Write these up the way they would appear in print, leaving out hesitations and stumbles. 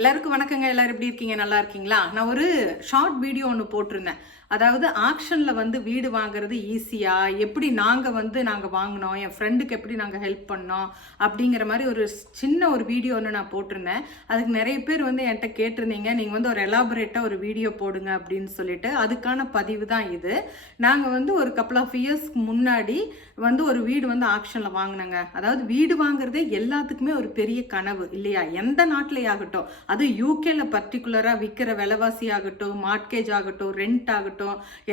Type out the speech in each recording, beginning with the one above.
எல்லாருக்கும் வணக்கங்க. எல்லாரும் எப்படி இருக்கீங்க? நல்லா இருக்கீங்களா? நான் ஒரு ஷார்ட் வீடியோ ஒன்று போட்டிருந்தேன். அதாவது ஆக்ஷன்ல வந்து வீடு வாங்குறது ஈஸியா, எப்படி நாங்க வாங்கினோம், என் ஃப்ரெண்டுக்கு எப்படி நாங்கள் ஹெல்ப் பண்ணோம் அப்படிங்கிற மாதிரி ஒரு சின்ன ஒரு வீடியோ ஒன்று நான் போட்டிருந்தேன். அதுக்கு நிறைய பேர் வந்து என்கிட்ட கேட்டிருந்தீங்க, நீங்கள் வந்து ஒரு எலாபரேட்டாக ஒரு வீடியோ போடுங்க அப்படின்னு சொல்லிட்டு. அதுக்கான பதிவு தான் இது. நாங்கள் வந்து ஒரு கப்புள் ஆஃப் இயர்ஸ்க்கு முன்னாடி வந்து ஒரு வீடு வந்து ஆக்ஷனில் வாங்கினாங்க. அதாவது வீடு வாங்குறதே எல்லாத்துக்குமே ஒரு பெரிய கனவு இல்லையா? எந்த நாட்டிலே ஆகட்டும், அது யூகேல பர்டிகுலராக விற்கிற விலைவாசி ஆகட்டும், மார்ட்கேஜ் ஆகட்டும், ரெண்ட் ஆகட்டும்,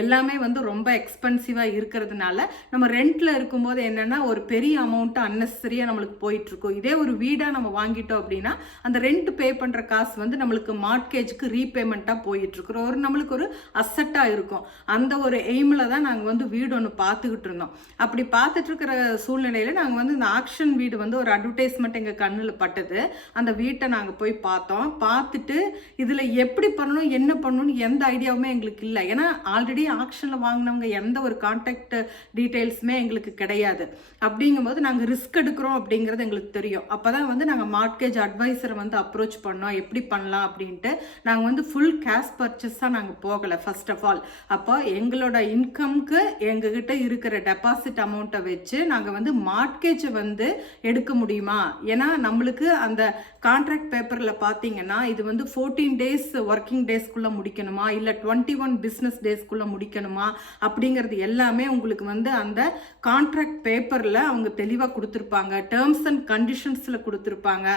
எல்லாமே வந்து ரொம்ப எக்ஸ்பென்சிவாக இருக்கிறதுனால நம்ம ரெண்ட்ல இருக்கும்போது என்னன்னா ஒரு பெரிய அமௌண்ட் அன்னெசரியாக நம்மளுக்கு போயிட்டு இருக்கும். இதே ஒரு வீடாக நம்ம வாங்கிட்டோம் அப்படின்னா அந்த ரெண்ட் பே பண்ணுற காசு வந்து நம்மளுக்கு மார்ட்கேஜுக்கு ரீபேமெண்ட்டாக போயிட்டு இருக்கிறோம். நம்மளுக்கு ஒரு அசட்டாக இருக்கும். அந்த ஒரு எய்மில் தான் நாங்கள் வந்து வீடு ஒன்று பார்த்துக்கிட்டு இருந்தோம். அப்படி பார்த்துட்டு இருக்கிற சூழ்நிலையில் நாங்கள் வந்து இந்த ஆக்ஷன் வீடு வந்து ஒரு அட்வர்டைஸ்மெண்ட் எங்கள் கண்ணில் பட்டது. அந்த வீட்டை நாங்கள் போய் பார்த்தோம். பார்த்துட்டு இதில் எப்படி பண்ணணும், என்ன பண்ணணும்னு எந்த ஐடியாவுமே எங்களுக்கு இல்லை. ஏன்னா ஆல்ரெடி ஆக்ஷனில் வாங்கினவங்க எந்த ஒரு கான்டாக்ட் டீட்டெயில்ஸுமே எங்களுக்கு கிடையாது. அப்படிங்கும்போது நாங்கள் ரிஸ்க் எடுக்கிறோம் அப்படிங்கிறது எங்களுக்கு தெரியும். அப்போ தான் வந்து நாங்கள் மார்ட்கேஜ் அட்வைசரை வந்து அப்ரோச் பண்ணோம், எப்படி பண்ணலாம் அப்படின்ட்டு. நாங்கள் வந்து ஃபுல் கேஷ் பர்ச்சேஸாக நாங்கள் போகலை ஃபர்ஸ்ட் ஆஃப் ஆல். அப்போ எங்களோட இன்கம்க்கு எங்ககிட்ட இருக்கிற டெபாசிட் அமௌண்ட்டை வச்சு நாங்கள் வந்து மார்ட்கேஜை வந்து எடுக்க முடியுமா? ஏன்னா நம்மளுக்கு அந்த கான்ட்ராக்ட் பேப்பரில் பார்த்தீங்கன்னா இது வந்து 14 டேஸ் ஒர்க்கிங் டேஸ்க்குள்ளே முடிக்கணுமா, இல்லை 21 பிஸ்னஸ் டேஸ்க்குள்ளே முடிக்கணுமா அப்படிங்கிறது எல்லாமே உங்களுக்கு வந்து அந்த கான்ட்ராக்ட் பேப்பரில் அவங்க தெளிவாக கொடுத்துருப்பாங்க. டேர்ம்ஸ் அண்ட் கண்டிஷன்ஸில் கொடுத்துருப்பாங்க.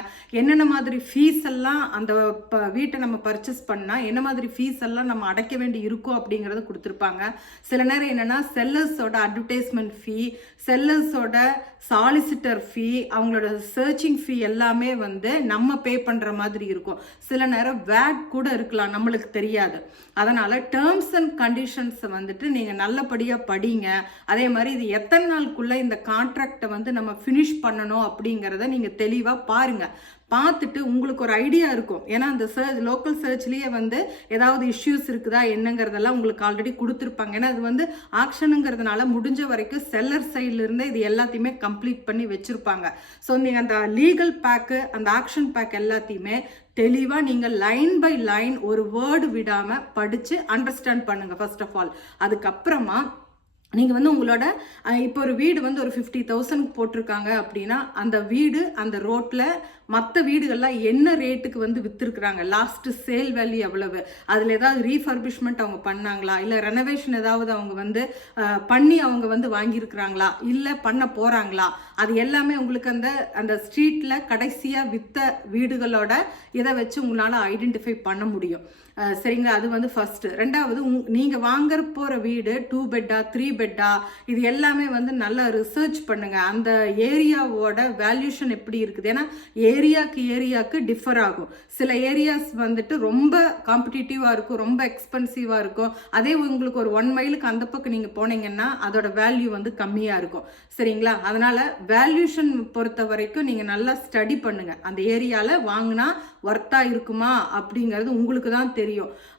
என்னென்ன மாதிரி ஃபீஸ் எல்லாம் அந்த வீட்டை நம்ம பர்ச்சேஸ் பண்ணால் என்ன மாதிரி ஃபீஸ் எல்லாம் நம்ம அடைக்க வேண்டி இருக்கும் அப்படிங்கிறத கொடுத்துருப்பாங்க. சில நேரம் என்னென்னா செல்லர்ஸோட அட்வர்டைஸ்மெண்ட் ஃபீ, செல்லர்ஸோட சாலிசிட்டர் ஃபீ, அவங்களோட சர்ச்சிங் ஃபீ எல்லாமே வந்து நம்ம பே பண்ணுற மாதிரி இருக்கும். சில நேரம் வேட் கூட இருக்கலாம், நம்மளுக்கு தெரியாது. அதனால் டேர்ம்ஸ் அண்ட் கண்டிஷன்ஸை வந்துட்டு நீங்கள் நல்லபடியாக படிங்க. அதே மாதிரி இது எத்தனை நாளுக்குள்ளே இந்த கான்ட்ராக்டை வந்து நம்ம ஃபினிஷ் பண்ணணும் அப்படிங்கிறத நீங்கள் தெளிவாக பாருங்கள். பார்த்துட்டு உங்களுக்கு ஒரு ஐடியா இருக்கும். ஏன்னா அந்த லோக்கல் சர்ச்லேயே வந்து ஏதாவது இஷ்யூஸ் இருக்குதா என்னங்கிறதெல்லாம் உங்களுக்கு ஆல்ரெடி கொடுத்துருப்பாங்க. ஏன்னா அது வந்து ஆக்ஷனுங்கிறதுனால முடிஞ்ச வரைக்கும் செல்லர் சைட்லேருந்து இது எல்லாத்தையுமே கம்ப்ளீட் பண்ணி வச்சுருப்பாங்க. ஸோ நீங்கள் அந்த லீகல் பேக்கு, அந்த ஆக்ஷன் பேக் எல்லாத்தையுமே தெளிவாக நீங்கள் லைன் பை லைன் ஒரு வேர்டு விடாமல் படித்து அண்டர்ஸ்டாண்ட் பண்ணுங்கள் ஃபர்ஸ்ட் ஆஃப் ஆல். அதுக்கப்புறமா நீங்கள் வந்து உங்களோட இப்போ ஒரு வீடு வந்து ஒரு 50,000 போட்டிருக்காங்க அப்படின்னா அந்த வீடு அந்த ரோட்டில் மற்ற வீடுகள்லாம் என்ன ரேட்டுக்கு வந்து விற்றுருக்குறாங்க, லாஸ்ட்டு சேல் வேல்யூ எவ்வளவு, அதில் ஏதாவது ரீஃபர்பிஷ்மெண்ட் அவங்க பண்ணாங்களா, இல்லை ரெனோவேஷன் ஏதாவது அவங்க வந்து பண்ணி அவங்க வந்து வாங்கியிருக்கிறாங்களா, இல்லை பண்ண போகிறாங்களா, அது எல்லாமே உங்களுக்கு அந்த அந்த ஸ்ட்ரீட்டில் கடைசியாக விற்ற வீடுகளோட இதை வச்சு உங்களால் ஐடென்டிஃபை பண்ண முடியும். சரிங்களா? அது வந்து ஃபர்ஸ்ட்டு. ரெண்டாவது நீங்கள் வாங்குற போகிற வீடு 2 பெட்டா 3 பெட்டா இது எல்லாமே வந்து நல்லா ரிசர்ச் பண்ணுங்கள். அந்த ஏரியாவோட வேல்யூஷன் எப்படி இருக்குது. ஏன்னா ஏரியாவுக்கு டிஃபர் ஆகும். சில ஏரியாஸ் வந்துட்டு ரொம்ப காம்படிட்டிவாக இருக்கும், ரொம்ப எக்ஸ்பென்சிவாக இருக்கும். அதே உங்களுக்கு ஒரு 1 மைலுக்கு அந்த பக்கம் நீங்கள் போனீங்கன்னா அதோட வேல்யூ வந்து கம்மியாக இருக்கும். சரிங்களா? அதனால் வேல்யூஷன் பொறுத்த வரைக்கும் நீங்கள் நல்லா ஸ்டடி பண்ணுங்கள். அந்த ஏரியாவில் வாங்கினா ஒர்த்தாக இருக்குமா அப்படிங்கிறது உங்களுக்கு தான் தெரியும்.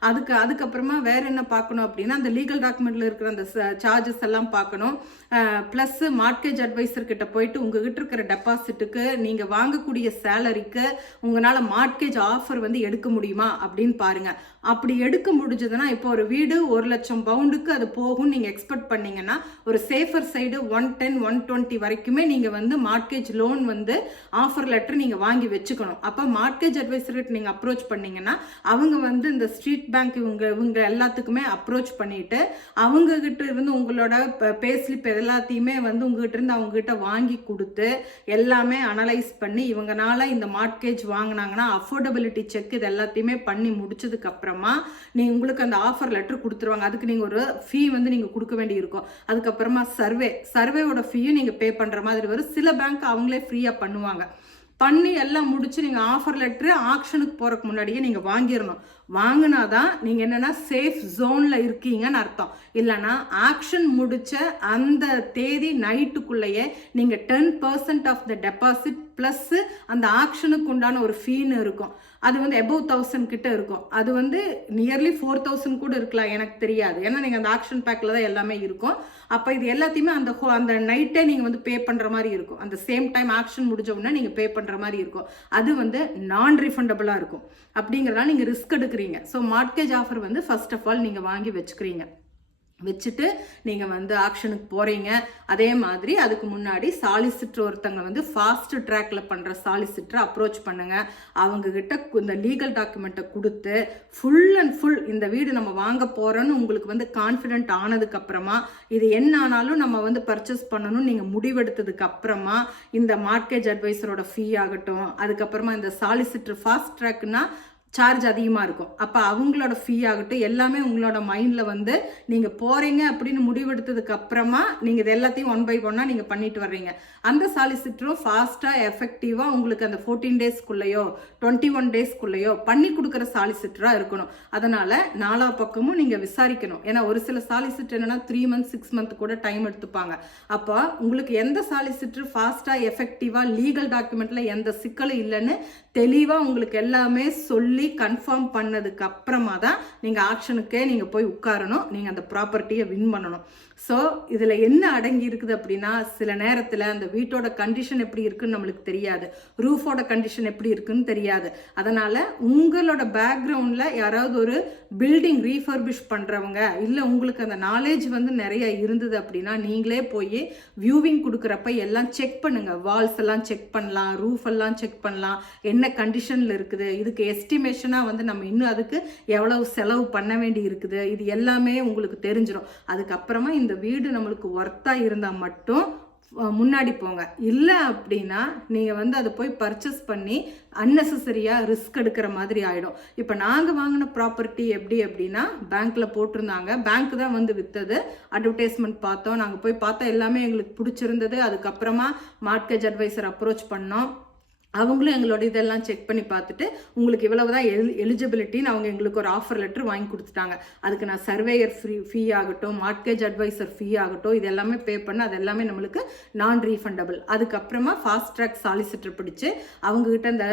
அதுக்கப்புறமா வேற என்ன பார்க்கணும் அப்படின்னா அந்த லீகல் டாக்குமெண்ட்ல இருக்கிற அந்த சார்ஜஸ் எல்லாம் பார்க்கணும். ப்ளஸ் மார்ட்கேஜ் அட்வைசர் கிட்ட போயிட்டு உங்ககிட்ட இருக்கிற டெபாசிட்டுக்கு நீங்கள் வாங்கக்கூடிய சேலரிக்கு உங்களால் மார்ட்கேஜ் ஆஃபர் வந்து எடுக்க முடியுமா அப்படின்னு பாருங்க. அப்படி எடுக்க முடிஞ்சதுன்னா இப்போ ஒரு வீடு 1,00,000 பவுண்டுக்கு அது போகும் நீங்கள் எக்ஸ்பெக்ட் பண்ணீங்கன்னா ஒரு சேஃபர் சைடு 110 120 வரைக்குமே நீங்கள் வந்து மார்ட்கேஜ் லோன் வந்து ஆஃபர் லெட்டர் நீங்கள் வாங்கி வச்சுக்கணும். அப்போ மார்ட்கேஜ் அட்வைசர்கிட்ட நீங்கள் அப்ரோச் பண்ணீங்கன்னா அவங்க வந்து இந்த ஸ்ட்ரீட் பேங்க் இவங்க எல்லாத்துக்குமே அப்ரோச் பண்ணிட்டு அவங்க கிட்ட இருந்து உங்களோட பே ஸ்லிப் எல்லாத்தையுமே வந்து உங்ககிட்ட இருந்து அவங்ககிட்ட வாங்கி கொடுத்து எல்லாமே அனலைஸ் பண்ணி இவங்கனால இந்த மார்ட்கேஜ் வாங்கினாங்கன்னா அஃபோர்டபிலிட்டி செக் இது எல்லாத்தையுமே பண்ணி முடிச்சதுக்கு அப்புறமா உங்களுக்கு அந்த ஆஃபர் லெட்டர் கொடுத்துருவாங்க. அதுக்கு நீங்கள் ஒரு ஃபீ வந்து நீங்கள் கொடுக்க வேண்டி இருக்கும். அதுக்கப்புறமா சர்வேவோட ஃபீயும் நீங்கள் பே பண்ணுற மாதிரி வரும். சில பேங்க் அவங்களே ஃப்ரீயாக பண்ணுவாங்க. பண்ணி எல்லாம் முடிச்சு நீங்கள் ஆஃபர் லெட்ரு ஆக்ஷனுக்கு போகிறக்கு முன்னாடியே நீங்கள் வாங்கிடணும். வாங்கினாதான் நீங்கள் என்னென்னா சேஃப் ஜோனில் இருக்கீங்கன்னு அர்த்தம். இல்லைன்னா ஆக்ஷன் முடித்த அந்த தேதி நைட்டுக்குள்ளேயே நீங்கள் 10% ஆஃப் த டெபாசிட் ப்ளஸ் அந்த ஆக்ஷனுக்கு உண்டான ஒரு ஃபீன்னு இருக்கும். அது வந்து above 1000 கிட்ட இருக்கும். அது வந்து நியர்லி 4000 கூட இருக்கலாம், எனக்கு தெரியாது. ஏன்னா நீங்கள் அந்த ஆக்ஷன் பேக்கில் தான் எல்லாமே இருக்கும். அப்போ இது எல்லாத்தையுமே அந்த நைட்டே நீங்கள் வந்து பே பண்ணுற மாதிரி இருக்கும். அந்த சேம் டைம் ஆக்ஷன் முடிஞ்ச உடனே நீங்கள் பே பண்ணுற மாதிரி இருக்கும். அது வந்து நான் ரீஃபண்டபுளாக இருக்கும். அப்படிங்கிறதால நீங்கள் ரிஸ்க் எடுக்கிறீங்க. ஸோ மார்ட்கேஜ் ஆஃபர் வந்து ஃபர்ஸ்ட் ஆஃப் ஆல் நீங்கள் வாங்கி வச்சுக்கிறீங்க. வச்சுட்டு நீங்கள் வந்து ஆக்ஷனுக்கு போகிறீங்க. அதே மாதிரி அதுக்கு முன்னாடி சாலிசிட்டர் ஒருத்தங்க வந்து ஃபாஸ்ட் ட்ராக்ல பண்ணுற சாலிசிட்டரை அப்ரோச் பண்ணுங்கள். அவங்கக்கிட்ட இந்த லீகல் டாக்குமெண்ட்டை கொடுத்து ஃபுல் அண்ட் ஃபுல் இந்த வீடு நம்ம வாங்க போகிறோன்னு உங்களுக்கு வந்து கான்ஃபிடென்ட் ஆனதுக்கப்புறமா, இது என்ன ஆனாலும் நம்ம வந்து பர்ச்சேஸ் பண்ணணும்னு நீங்கள் முடிவெடுத்ததுக்கு அப்புறமா இந்த மார்ட்கேஜ் அட்வைசரோட ஃபீ ஆகட்டும், அதுக்கப்புறமா இந்த சாலிசிட்டர் ஃபாஸ்ட் ட்ராக்னா சார்ஜ் அதிகமாக இருக்கும். அப்போ அவங்களோட ஃபீ ஆகட்டும் எல்லாமே உங்களோட மைண்டில் வந்து நீங்கள் போகிறீங்க அப்படின்னு முடிவெடுத்ததுக்கு அப்புறமா நீங்கள் இது எல்லாத்தையும் 1 by 1 நீங்கள் பண்ணிட்டு வர்றீங்க. அந்த சாலிசிட்டரும் ஃபாஸ்ட்டாக எஃபெக்டிவாக உங்களுக்கு அந்த 14 டேஸ்க்குள்ளேயோ 21 டேஸ்க்குள்ளேயோ பண்ணி கொடுக்குற சாலிசிட்டராக இருக்கணும். அதனால் 4 பக்கமும் நீங்கள் விசாரிக்கணும். ஏன்னா ஒரு சில சாலிசிட்டர் என்னென்னா 3 months 6 months கூட டைம் எடுத்துப்பாங்க. அப்போ உங்களுக்கு எந்த சாலிசிட்டர் ஃபாஸ்ட்டாக எஃபெக்டிவாக லீகல் டாக்குமெண்ட்டில் எந்த சிக்கலும் இல்லைன்னு தெளிவாக உங்களுக்கு எல்லாமே சொல்லி கன்ஃபார்ம் பண்ணதுக்கு அப்புறமா தான் நீங்கள் ஆக்ஷனுக்கே நீங்கள் போய் உட்காரணும். நீங்கள் அந்த ப்ராப்பர்ட்டியை வின் பண்ணணும். ஸோ இதில் என்ன அடங்கி இருக்குது அப்படின்னா, சில நேரத்தில் அந்த வீட்டோட கண்டிஷன் எப்படி இருக்குன்னு நம்மளுக்கு தெரியாது, ரூஃபோட கண்டிஷன் எப்படி இருக்குன்னு தெரியாது. அதனால் உங்களோட பேக்ரவுண்டில் யாராவது ஒரு பில்டிங் ரீஃபர்பிஷ் பண்ணுறவங்க இல்லை உங்களுக்கு அந்த நாலேஜ் வந்து நிறைய இருந்தது அப்படின்னா நீங்களே போய் வியூவிங் கொடுக்குறப்ப எல்லாம் செக் பண்ணுங்கள். வால்ஸ் எல்லாம் செக் பண்ணலாம், ரூஃப் எல்லாம் செக் பண்ணலாம், என்ன கண்டிஷனில் இருக்குது, இதுக்கு எஸ்டிமேஷனாக வந்து நம்ம இன்னும் அதுக்கு எவ்வளவு செலவு பண்ண வேண்டி இருக்குது, இது எல்லாமே உங்களுக்கு தெரிஞ்சிடும். அதுக்கப்புறமா இந்த வீடு நம்மளுக்கு ஒர்த்தாக இருந்தால் மட்டும் முன்னாடி போங்க. இல்லை அப்படின்னா நீங்கள் வந்து அதை போய் பர்ச்சேஸ் பண்ணி அன்னெசரியாக ரிஸ்க் எடுக்கிற மாதிரி ஆகிடும். இப்போ நாங்கள் வாங்கின ப்ராப்பர்ட்டி எப்படி அப்படின்னா பேங்க்கில் போட்டிருந்தாங்க, பேங்க் தான் வந்து விற்றது. அட்வர்டைஸ்மெண்ட் பார்த்தோம், நாங்கள் போய் பார்த்தா எல்லாமே எங்களுக்கு பிடிச்சிருந்தது. அதுக்கப்புறமா மார்ட்கேஜ் அட்வைசர் அப்ரோச் பண்ணோம். அவங்களும் எங்களோட இதெல்லாம் செக் பண்ணி பார்த்துட்டு உங்களுக்கு இவ்வளவு தான் எலிஜிபிலிட்டின்னு அவங்க எங்களுக்கு ஒரு ஆஃபர் லெட்டர் வாங்கி கொடுத்துட்டாங்க. அதுக்கு நான் சர்வேயர் ஃபீ ஆகட்டும், மார்ட்கேஜ் அட்வைசர் ஃபீ ஆகட்டும், இது எல்லாமே பே பண்ண அது எல்லாமே நம்மளுக்கு நான் ரீஃபண்டபிள். அதுக்கப்புறமா ஃபாஸ்ட் ட்ராக் சாலிசிட்டர் பிடிச்சி அவங்ககிட்ட இந்த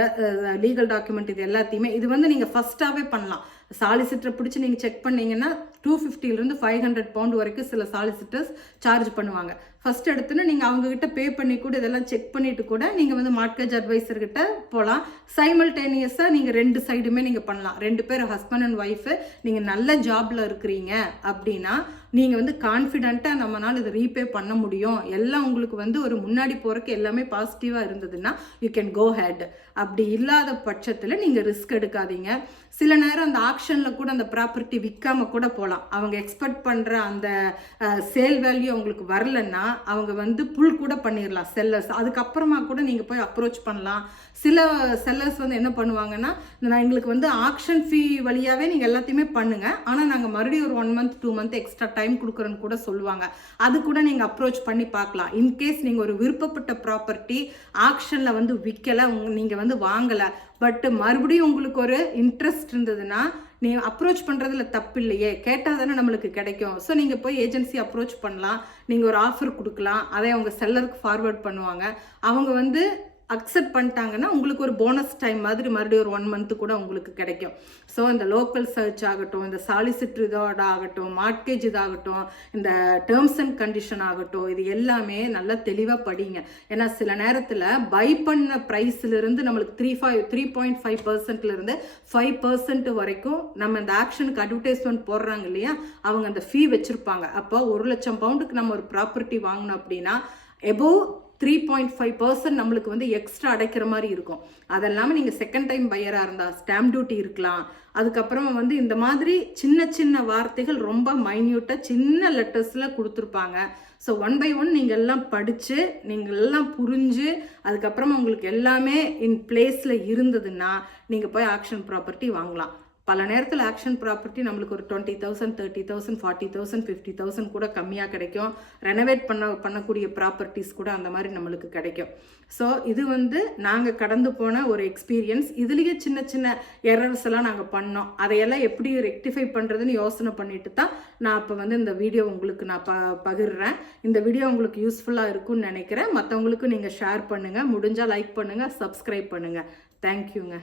லீகல் டாக்குமெண்ட் இது எல்லாத்தையுமே இது வந்து நீங்கள் ஃபஸ்ட்டாகவே பண்ணலாம். சாலிசிட்டர் பிடிச்சி நீங்கள் செக் பண்ணீங்கன்னா 250 500 pound வரைக்கும் சில சாலிசிட்டர்ஸ் சார்ஜ் பண்ணுவாங்க. ஃபர்ஸ்ட் எடுத்துன்னு நீங்கள் அவங்ககிட்ட பே பண்ணி கூட இதெல்லாம் செக் பண்ணிட்டு கூட நீங்கள் வந்து மார்ட்கேஜ் அட்வைசர்கிட்ட போகலாம். சைமல்டேனியஸாக நீங்கள் 2 சைடுமே நீங்கள் பண்ணலாம். 2 பேர் ஹஸ்பண்ட் அண்ட் ஒய்ஃபு நீங்கள் நல்ல ஜாப்ல இருக்கிறீங்க அப்படின்னா நீங்கள் வந்து கான்ஃபிடென்ட்டாக நம்மளால் இதை ரீபே பண்ண முடியும், எல்லாம் உங்களுக்கு வந்து ஒரு முன்னாடி போகிறக்கு எல்லாமே பாசிட்டிவாக இருந்ததுன்னா யூ கேன் கோ ஹெட். அப்படி இல்லாத பட்சத்தில் நீங்கள் ரிஸ்க் எடுக்காதீங்க. சில நேரம் அந்த ஆக்ஷனில் கூட அந்த ப்ராப்பர்ட்டி விற்காம கூட போகலாம். அவங்க எக்ஸ்பெக்ட் பண்ணுற அந்த சேல் வேல்யூ அவங்களுக்கு வரலன்னா அவங்க வந்து புல் கூட பண்ணிடலாம் செல்லர்ஸ். அதுக்கப்புறமா கூட நீங்கள் போய் அப்ரோச் பண்ணலாம். சில செல்லர்ஸ் வந்து என்ன பண்ணுவாங்கன்னா, நான் எங்களுக்கு வந்து ஆக்ஷன் ஃபீ வழியாகவே நீங்கள் எல்லாத்தையுமே பண்ணுங்கள், ஆனால் நாங்கள் மறுபடியும் ஒரு 1 month 2 month எக்ஸ்ட்ரா டைம் கொடுக்குறேன்னு கூட சொல்லுவாங்க. அது கூட நீங்கள் அப்ரோச் பண்ணி பார்க்கலாம். இன்கேஸ் நீங்கள் ஒரு விருப்பப்பட்ட ப்ராப்பர்ட்டி ஆக்ஷனில் வந்து விற்கலை, நீங்கள் வந்து வாங்கலை, பட் மறுபடியும் உங்களுக்கு ஒரு இன்ட்ரெஸ்ட் இருந்ததுன்னா நீ அப்ரோச் பண்ணுறதுல தப்பு இல்லையே, கேட்டால் தானே நம்மளுக்கு கிடைக்கும். ஸோ நீங்கள் போய் ஏஜென்சி அப்ரோச் பண்ணலாம், நீங்கள் ஒரு ஆஃபர் கொடுக்கலாம், அதை அவங்க செல்லருக்கு ஃபார்வர்ட் பண்ணுவாங்க. அவங்க வந்து அக்செப்ட் பண்ணிட்டாங்கன்னா உங்களுக்கு ஒரு போனஸ் டைம் மாதிரி மறுபடியும் ஒரு 1 month கூட உங்களுக்கு கிடைக்கும். ஸோ இந்த லோக்கல் சர்ச் ஆகட்டும், இந்த சாலிசிட்டர் இதோட ஆகட்டும், மார்ட்கேஜ் இதாகட்டும், இந்த டேர்ம்ஸ் அண்ட் கண்டிஷன் ஆகட்டும், இது எல்லாமே நல்லா தெளிவாக படிங்க. ஏன்னா சில நேரத்தில் பை பண்ண ப்ரைஸ்லேருந்து நம்மளுக்கு 3.5% 5% வரைக்கும் நம்ம இந்த ஆக்ஷனுக்கு அட்வர்டைஸ்மெண்ட் போடுறாங்க இல்லையா, அவங்க அந்த ஃபீ வச்சுருப்பாங்க. அப்போ 1 லட்சம் பவுண்டுக்கு நம்ம ஒரு ப்ராப்பர்ட்டி வாங்கினோம் அப்படின்னா எபோவ் 3.5% நம்மளுக்கு வந்து எக்ஸ்ட்ரா அடைக்கிற மாதிரி இருக்கும். அதெல்லாமல் நீங்கள் செகண்ட் டைம் பையராக இருந்தால் ஸ்டாம்ப் டியூட்டி இருக்கலாம். அதுக்கப்புறமா வந்து இந்த மாதிரி சின்ன சின்ன வார்த்தைகள் ரொம்ப மைன்யூட்டாக சின்ன லெட்டர்ஸில் கொடுத்துருப்பாங்க. ஸோ 1 by 1 நீங்கள் எல்லாம் படித்து நீங்கள் எல்லாம் புரிஞ்சு அதுக்கப்புறமா உங்களுக்கு எல்லாமே இன் பிளேஸில் இருந்ததுன்னா நீங்கள் போய் ஆக்ஷன் ப்ராப்பர்ட்டி வாங்கலாம். பல நேரத்தில் ஆக்ஷன் ப்ராப்பர்ட்டி நம்மளுக்கு ஒரு 20,000 30,000 40,000 50,000 கூட கம்மியாக கிடைக்கும். ரெனோவேட் பண்ணக்கூடிய ப்ராப்பர்ட்டிஸ் கூட அந்த மாதிரி நம்மளுக்கு கிடைக்கும். ஸோ இது வந்து நாங்கள் கடந்து போன ஒரு எக்ஸ்பீரியன்ஸ். இதுலேயே சின்ன சின்ன எரர்ஸ் எல்லாம் நாங்கள் பண்ணோம். அதையெல்லாம் எப்படி ரெக்டிஃபை பண்ணுறதுன்னு யோசனை பண்ணிட்டு தான் நான் இப்போ வந்து இந்த வீடியோ உங்களுக்கு நான் பகிர்றேன். இந்த வீடியோ உங்களுக்கு யூஸ்ஃபுல்லாக இருக்கும்னு நினைக்கிறேன். மற்றவங்களுக்கும் நீங்கள் ஷேர் பண்ணுங்கள், முடிஞ்சால் லைக் பண்ணுங்கள், சப்ஸ்கிரைப் பண்ணுங்கள். தேங்க்யூங்க.